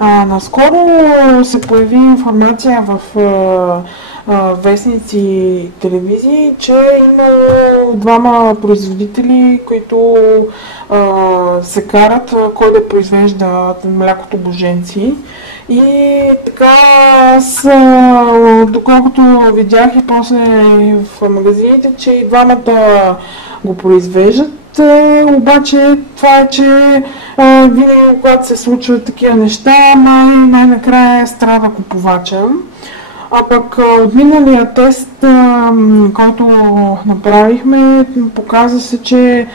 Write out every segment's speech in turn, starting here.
Наскоро се появи информация в вестници и телевизии, че има двама производители, които се карат кой да произвежда млякото Боженци. И така, аз, доколкото видях и после в магазините, че и двамата го произвеждат, обаче това е, че винаги когато се случват такива неща, най-накрая страда купувача. А пък от миналия тест, който направихме, показва се, че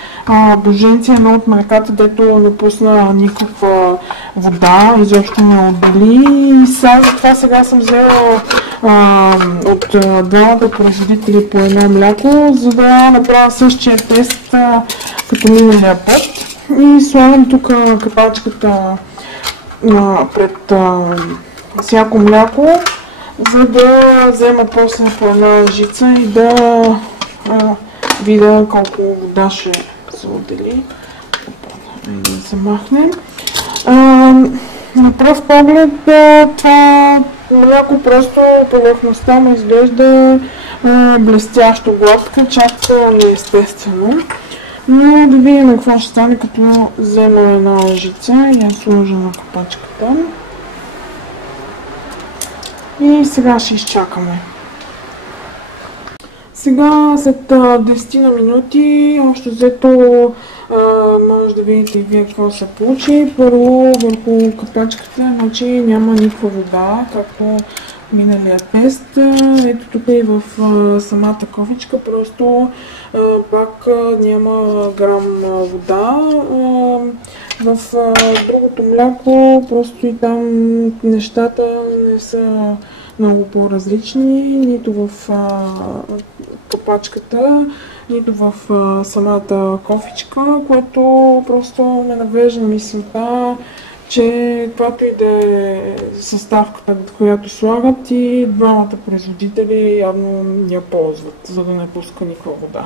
Боженци е едно от млеката, дето не пусна никаква вода, изобщо не отдели. И затова сега съм взела от двамата производители по едно мляко, за да направя същия тест като миналия път. И слагам тук капачката пред всяко мляко, за да взема после по една жица и да видя колко вода ще се отдели. Да се махне. На пръв поглед това мляко просто повърхността му изглежда блестящо гладка, чак неестествено. Но да видим какво ще стане, като взема една лъжица и я сложа на капачката. И сега ще изчакаме. Сега след 10 на минути, още взето може да видите и вие какво се получи. Първо върху капачката, значи няма никаква вода, както миналия тест. Ето тук и в самата кофичка просто пак няма грам вода. В другото мляко просто и там нещата не са много по-различни, нито в капачката, нито в самата кофичка, което просто ме навежда на мисълта, че каквато и да е съставката, която слагат, и двамата производители явно я ползват, за да не пуска никаква вода.